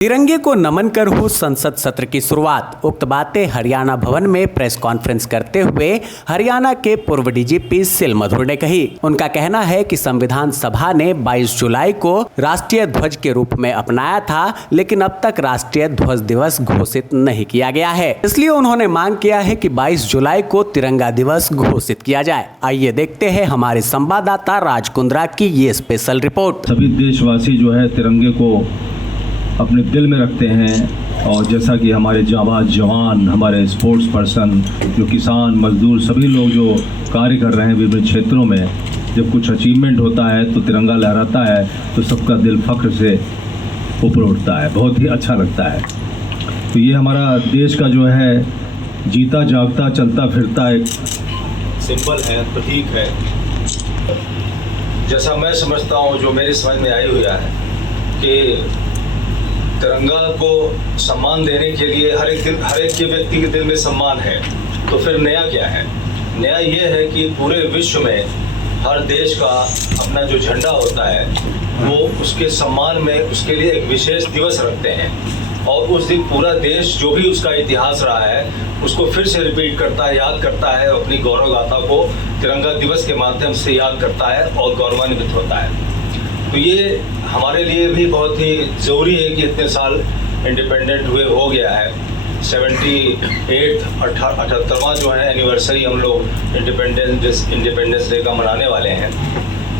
तिरंगे को नमन कर हो संसद सत्र की शुरुआत। उक्त बातें हरियाणा भवन में प्रेस कॉन्फ्रेंस करते हुए हरियाणा के पूर्व डीजीपी सिल मधुर ने कही। उनका कहना है कि संविधान सभा ने 22 जुलाई को राष्ट्रीय ध्वज के रूप में अपनाया था, लेकिन अब तक राष्ट्रीय ध्वज दिवस घोषित नहीं किया गया है। इसलिए उन्होंने मांग किया है कि 22 जुलाई को तिरंगा दिवस घोषित किया जाए। आइए देखते हैं हमारे संवाददाता राज कुंद्रा की ये स्पेशल रिपोर्ट। सभी देशवासी जो है तिरंगे को अपने दिल में रखते हैं और जैसा कि हमारे जाबाज जवान, हमारे स्पोर्ट्स पर्सन, जो किसान मजदूर सभी लोग जो कार्य कर रहे हैं विभिन्न क्षेत्रों में, जब कुछ अचीवमेंट होता है तो तिरंगा लहराता है तो सबका दिल फख्र से ऊपर उठता है, बहुत ही अच्छा लगता है। तो ये हमारा देश का जो है जीता जागता चलता फिरता एक सिंबल है, प्रतीक है। जैसा मैं समझता हूँ, जो मेरी समझ में आई हुई है कि तिरंगा को सम्मान देने के लिए हर एक के व्यक्ति के दिल में सम्मान है, तो फिर नया क्या है? नया ये है कि पूरे विश्व में हर देश का अपना जो झंडा होता है वो उसके सम्मान में उसके लिए एक विशेष दिवस रखते हैं और उस दिन पूरा देश जो भी उसका इतिहास रहा है उसको फिर से रिपीट करता है, याद करता है, अपनी गौरव गाथा को तिरंगा दिवस के माध्यम से याद करता है और गौरवान्वित होता है। तो ये हमारे लिए भी बहुत ही ज़रूरी है कि इतने साल इंडिपेंडेंट हुए हो गया है। 78वां जो है एनिवर्सरी हम लोग इंडिपेंडेंस डे का मनाने वाले हैं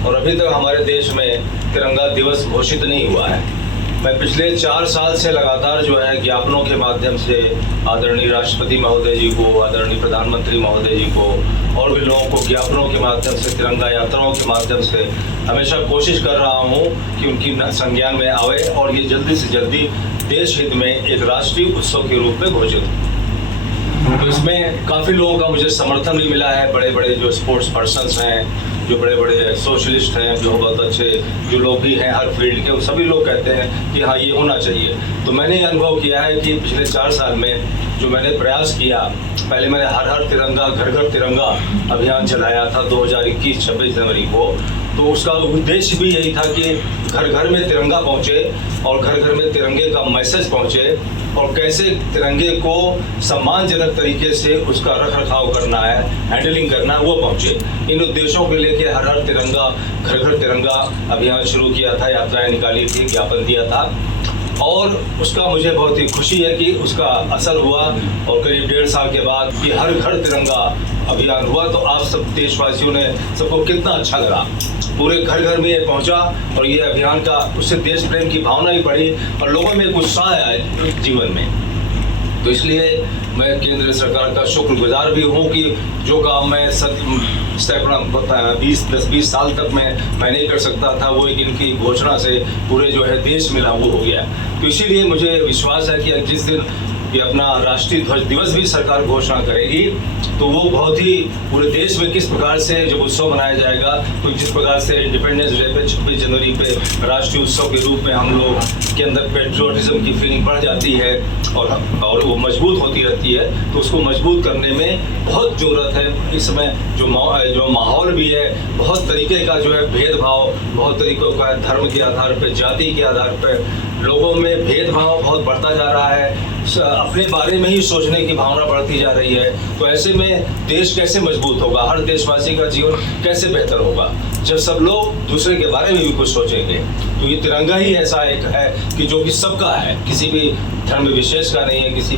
और अभी तक हमारे देश में तिरंगा दिवस घोषित नहीं हुआ है। मैं पिछले 4 साल से लगातार जो है ज्ञापनों के माध्यम से आदरणीय राष्ट्रपति महोदय जी को, आदरणीय प्रधानमंत्री महोदय जी को और भी लोगों को ज्ञापनों के माध्यम से, तिरंगा यात्राओं के माध्यम से हमेशा कोशिश कर रहा हूं कि उनकी संज्ञान में आवे और ये जल्दी से जल्दी देश हित में एक राष्ट्रीय उत्सव के रूप में घोषित हो। तो इसमें काफ़ी लोगों का मुझे समर्थन भी मिला है। बड़े बड़े जो स्पोर्ट्स पर्सन्स हैं, जो बड़े बड़े सोशलिस्ट हैं, जो बहुत अच्छे जो लोग भी हैं हर फील्ड के, वो सभी लोग कहते हैं कि हाँ ये होना चाहिए। तो मैंने ये अनुभव किया है कि पिछले 4 साल में जो मैंने प्रयास किया, पहले मैंने हर तिरंगा घर घर तिरंगा अभियान चलाया था 2021 26 जनवरी को। तो उसका उद्देश्य भी यही था कि घर घर में तिरंगा पहुँचे और घर घर में तिरंगे का मैसेज पहुँचे और कैसे तिरंगे को सम्मानजनक तरीके से उसका रख रखाव करना है, हैंडलिंग करना है, वो पहुँचे। इन उद्देश्यों को लेके हर तिरंगा घर घर तिरंगा अभियान शुरू किया था, यात्राएं निकाली थी, ज्ञापन दिया था और उसका मुझे बहुत ही खुशी है कि उसका असर हुआ और करीब 1.5 साल के बाद कि हर घर तिरंगा अभियान हुआ तो आप सब देशवासियों ने सबको कितना अच्छा लगा। पूरे घर घर में ये पहुंचा और ये अभियान का उससे देश प्रेम की भावना भी बढ़ी और लोगों में एक उत्साह आया जीवन में। तो इसलिए मैं केंद्र सरकार का शुक्रगुजार भी हूँ कि जो काम मैं 10-20 साल तक मैं नहीं कर सकता था, वो एक इनकी घोषणा से पूरे जो है देश में लागू हो गया। तो इसीलिए मुझे विश्वास है कि जिस दिन ये अपना राष्ट्रीय ध्वज दिवस भी सरकार घोषणा करेगी तो वो बहुत ही पूरे देश में किस प्रकार से जब उत्सव मनाया जाएगा, तो जिस प्रकार से इंडिपेंडेंस डे पे 26 जनवरी पे राष्ट्रीय उत्सव के रूप में हम लोग के अंदर पेट्रियोटिज्म की फीलिंग बढ़ जाती है और वो मजबूत होती रहती है, तो उसको मजबूत करने में बहुत ज़रूरत है। इस समय जो माहौल भी है, बहुत तरीके का जो है भेदभाव, बहुत तरीक़ों का धर्म के आधार पर, जाति के आधार पर लोगों में भेदभाव बहुत बढ़ता जा रहा है, अपने बारे में ही सोचने की भावना बढ़ती जा रही है। तो ऐसे में देश कैसे मजबूत होगा, हर देशवासी का जीवन कैसे बेहतर होगा जब सब लोग दूसरे के बारे में भी कुछ सोचेंगे। तो ये तिरंगा ही ऐसा एक है कि जो कि सबका है, किसी भी धर्म विशेष का नहीं है, किसी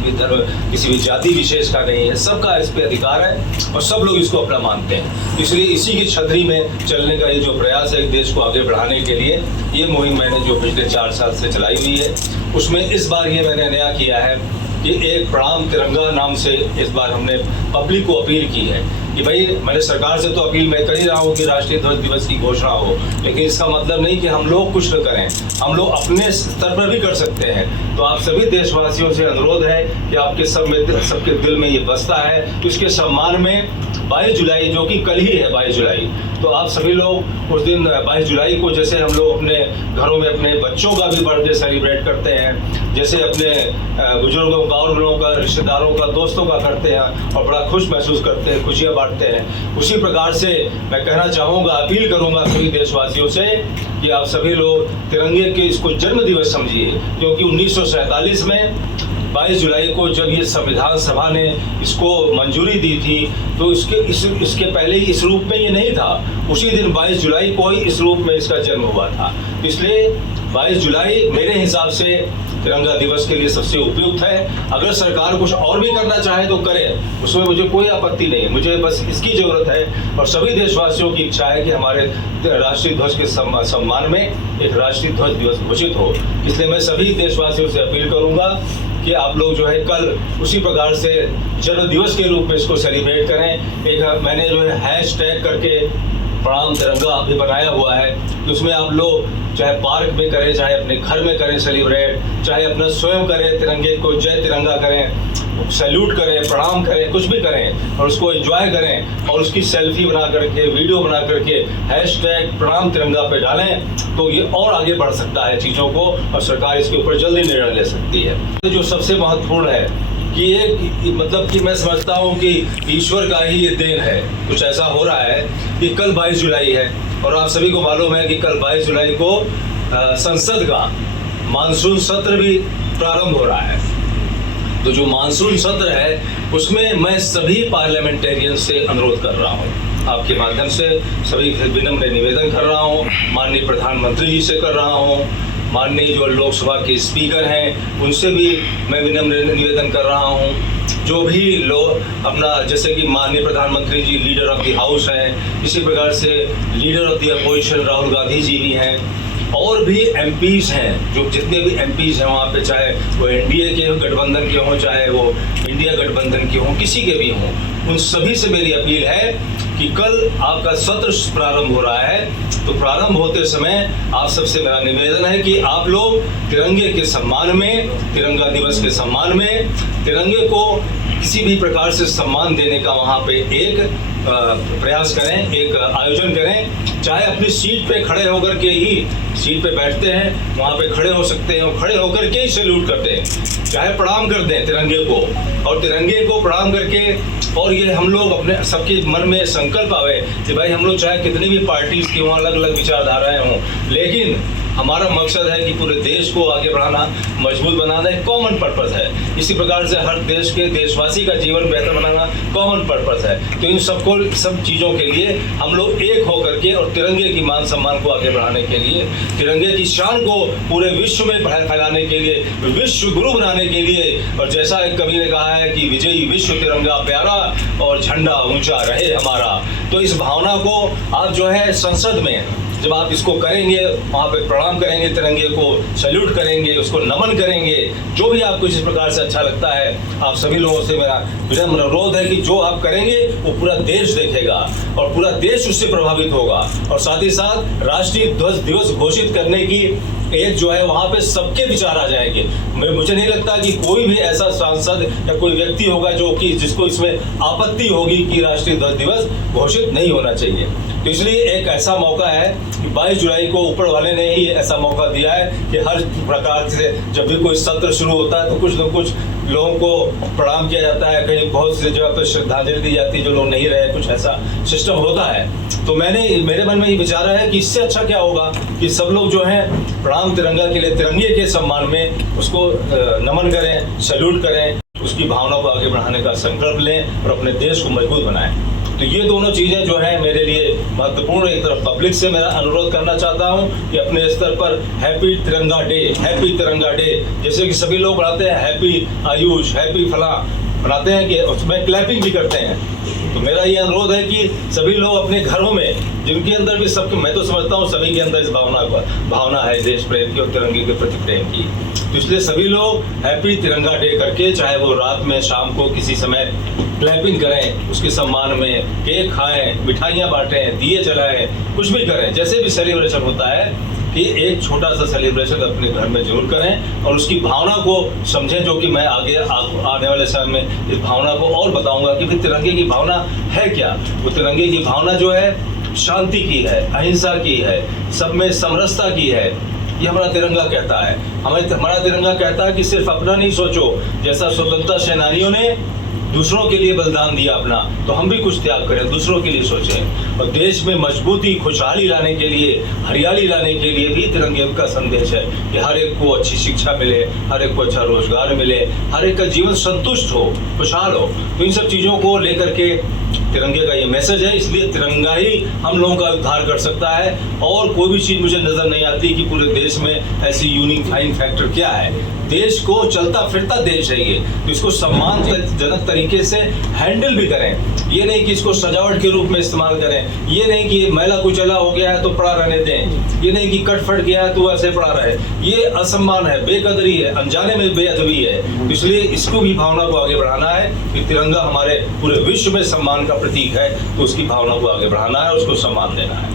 भी जाति विशेष का नहीं है, सबका इस पे अधिकार है और सब लोग इसको अपना मानते हैं। इसलिए इसी की छतरी में चलने का ये जो प्रयास है देश को आगे बढ़ाने के लिए, ये मुहिम मैंने जो पिछले 4 साल से चलाई हुई है, उसमें इस बार ये मैंने नया किया है कि एक प्रणाम तिरंगा नाम से इस बार हमने पब्लिक को अपील की है कि भाई, मैंने सरकार से तो अपील मैं कर ही रहा हूँ कि राष्ट्रीय ध्वज दिवस की घोषणा हो, लेकिन इसका मतलब नहीं कि हम लोग कुछ न करें, हम लोग अपने स्तर पर भी कर सकते हैं। तो आप सभी देशवासियों से अनुरोध है कि आपके सबके दिल में ये बसता है, तो इसके सम्मान में 22 जुलाई जो कि कल ही है 22 जुलाई, तो आप सभी लोग उस दिन 22 जुलाई को जैसे हम लोग अपने घरों में अपने बच्चों का भी बर्थडे सेलिब्रेट करते हैं, जैसे अपने बुजुर्गों का और लोगों का, रिश्तेदारों का, दोस्तों का करते हैं और बड़ा खुश महसूस करते हैं, खुशियाँ बांटते हैं, उसी प्रकार से मैं कहना चाहूँगा, अपील करूँगा सभी देशवासियों से कि आप सभी लोग तिरंगे के इसको जन्म दिवस समझिए, क्योंकि 1947 में 22 जुलाई को जब ये संविधान सभा ने इसको मंजूरी दी थी तो इसके पहले इस रूप में ये नहीं था। उसी दिन 22 जुलाई को ही इस रूप में इसका जन्म हुआ था। इसलिए 22 जुलाई मेरे हिसाब से तिरंगा दिवस के लिए सबसे उपयुक्त है। अगर सरकार कुछ और भी करना चाहे तो करे, उसमें मुझे कोई आपत्ति नहीं है। मुझे बस इसकी ज़रूरत है और सभी देशवासियों की इच्छा है कि हमारे राष्ट्रीय ध्वज के सम्मान में एक राष्ट्रीय ध्वज दिवस घोषित हो। इसलिए मैं सभी देशवासियों से अपील करूँगा कि आप लोग जो है कल उसी प्रकार से जन्म दिवस के रूप में इसको सेलिब्रेट करें। एक मैंने जो है हैशटैग करके प्रणाम तिरंगा भी बनाया हुआ है, तो उसमें आप लोग चाहे पार्क में करें, चाहे अपने घर में करें सेलिब्रेट, चाहे अपना स्वयं करें, तिरंगे को जय तिरंगा करें, सैल्यूट करें, प्रणाम करें, कुछ भी करें और उसको एंजॉय करें और उसकी सेल्फी बना करके, वीडियो बना करके हैशटैग प्रणाम तिरंगा पे डालें, तो ये और आगे बढ़ सकता है चीज़ों को और सरकार इसके ऊपर जल्दी निर्णय ले सकती है। तो जो सबसे महत्वपूर्ण है कि एक मतलब कि मैं समझता हूँ कि ईश्वर का ही ये देन है। कुछ ऐसा हो रहा है कि कल 22 जुलाई है और आप सभी को मालूम है कि कल 22 जुलाई को संसद का मानसून सत्र भी प्रारंभ हो रहा है। तो जो मानसून सत्र है उसमें मैं सभी पार्लियामेंटेरियन से अनुरोध कर रहा हूँ, आपके माध्यम से सभी विनम्र निवेदन कर रहा हूँ, माननीय प्रधानमंत्री जी से कर रहा हूँ, माननीय जो लोकसभा के स्पीकर हैं उनसे भी मैं विनम्र निवेदन कर रहा हूं। जो भी लोग अपना, जैसे कि माननीय प्रधानमंत्री ji leader of the house हैं, इसी प्रकार से leader of the opposition Rahul Gandhi ji भी हैं और भी एमपीज हैं, जो जितने भी एमपीज हैं वहाँ पे, चाहे वो एनडीए के गठबंधन के हों, चाहे वो इंडिया गठबंधन के हों, किसी के भी हों, उन सभी से मेरी अपील है कि कल आपका सत्र प्रारंभ हो रहा है। तो प्रारंभ होते समय आप सबसे मेरा निवेदन है कि आप लोग तिरंगे के सम्मान में, तिरंगा दिवस के सम्मान में, तिरंगे को किसी भी प्रकार से सम्मान देने का वहाँ पे एक प्रयास करें, एक आयोजन करें। चाहे अपनी सीट पे खड़े होकर के ही, सीट पे बैठते हैं वहाँ पे खड़े हो सकते हैं और खड़े होकर के ही सैल्यूट करते हैं, चाहे प्रणाम कर दें तिरंगे को, और तिरंगे को प्रणाम करके, और ये हम लोग अपने सबके मन में संकल्प आवे कि भाई हम लोग चाहे कितनी भी पार्टीज की वहाँ अलग अलग विचारधाराएं हों, लेकिन हमारा मकसद है कि पूरे देश को आगे बढ़ाना, मजबूत बनाना एक कॉमन पर्पस है। इसी प्रकार से हर देश के देशवासी का जीवन बेहतर बनाना कॉमन पर्पस है। तो इन सबको, सब चीज़ों के लिए हम लोग एक होकर के और तिरंगे की मान सम्मान को आगे बढ़ाने के लिए, तिरंगे की शान को पूरे विश्व में फैलाने के लिए, विश्व गुरु बनाने के लिए, और जैसा एक कवि ने कहा है कि विजयी विश्व तिरंगा प्यारा और झंडा ऊंचा रहे हमारा। तो इस भावना को आप जो है संसद में जब आप इसको करेंगे, वहाँ पे प्रणाम करेंगे, तिरंगे को सैल्यूट करेंगे, उसको नमन करेंगे, जो भी आपको इस प्रकार से अच्छा लगता है, आप सभी लोगों से मेरा विनम्र अनुरोध है कि जो आप करेंगे वो पूरा देश देखेगा और पूरा देश उससे प्रभावित होगा। और साथ ही साथ राष्ट्रीय ध्वज दिवस घोषित करने की एक जो है वहाँ पे सबके विचार आ जाएंगे। मुझे नहीं लगता कि कोई भी ऐसा सांसद या कोई व्यक्ति होगा जो कि जिसको इसमें आपत्ति होगी कि राष्ट्रीय ध्वज दिवस घोषित नहीं होना चाहिए। तो इसलिए एक ऐसा मौका है कि 22 जुलाई को ऊपर वाले ने ही ऐसा मौका दिया है कि हर प्रकार से जब भी कोई सत्र शुरू होता है तो कुछ न कुछ लोगों को प्रणाम किया जाता है, कहीं बहुत सी जगह पर श्रद्धांजलि दी जाती है जो लोग नहीं रहे, कुछ ऐसा सिस्टम होता है। तो मेरे मन में ये विचार है कि इससे अच्छा क्या होगा कि सब लोग जो हैं प्रणाम तिरंगा के लिए, तिरंगे के सम्मान में उसको नमन करें, सैल्यूट करें, उसकी भावना को आगे बढ़ाने का संकल्प लें और अपने देश को मजबूत बनाएं। तो ये दोनों चीज़ें जो हैं मेरे लिए महत्वपूर्ण। एक तरफ पब्लिक से मेरा अनुरोध करना चाहता हूँ कि अपने स्तर पर हैप्पी तिरंगा डे, हैप्पी तिरंगा डे, जैसे कि सभी लोग बनाते हैं हैप्पी आयुष, हैप्पी फलां बनाते हैं कि उसमें क्लैपिंग भी करते हैं। तो मेरा ये अनुरोध है कि सभी लोग अपने घरों में, जिनके अंदर भी सबके, मैं तो समझता हूँ सभी के अंदर इस भावना है देश प्रेम की और तिरंगे के प्रति प्रेम की, तो इसलिए सभी लोग हैप्पी तिरंगा डे करके, चाहे वो रात में शाम को किसी समय क्लैपिंग करें, उसके सम्मान में केक खाएं, मिठाइयाँ बांटें, दिए जलाएं, कुछ भी करें, जैसे भी सेलिब्रेशन होता है कि एक छोटा सा सेलिब्रेशन अपने घर में जरूर करें और उसकी भावना को समझें, जो कि मैं आगे आने वाले समय में इस भावना को और बताऊंगा कि भाई तिरंगे की भावना है क्या। वो तिरंगे की भावना जो है शांति की है, अहिंसा की है, सब में समरसता की है। ये हमारा तिरंगा कहता है। हमारा तिरंगा कहता है कि सिर्फ अपना नहीं सोचो, जैसा स्वतंत्रता सेनानियों ने दूसरों के लिए बलिदान दिया अपना, तो हम भी कुछ त्याग करें, दूसरों के लिए सोचें। और देश में मजबूती, खुशहाली लाने के लिए, हरियाली लाने के लिए भी तिरंगे का संदेश है कि हर एक को अच्छी शिक्षा मिले, हर एक को अच्छा रोजगार मिले, हर एक का जीवन संतुष्ट हो, खुशहाल हो। तो इन सब चीज़ों को लेकर के तिरंगे का ये मैसेज है। इसलिए तिरंगा ही हम लोगों का उद्धार कर सकता है, और कोई भी चीज़ मुझे नज़र नहीं आती कि पूरे देश में ऐसी यूनिफाइंग फैक्टर क्या है। देश को चलता फिरता देश है ये, तो इसको सम्मानजनक तरीके से हैंडल भी करें। ये नहीं कि इसको सजावट के रूप में इस्तेमाल करें, ये नहीं कि मैला कुचला हो गया है तो पड़ा रहने दें, ये नहीं कि कट फट गया है तो ऐसे पड़ा रहे। ये असम्मान है, बेकदरी है, अनजाने में बेअदबी है। तो इसलिए इसको भी भावना को आगे बढ़ाना है कि तिरंगा हमारे पूरे विश्व में सम्मान का प्रतीक है, तो उसकी भावना को आगे बढ़ाना है, उसको सम्मान देना है।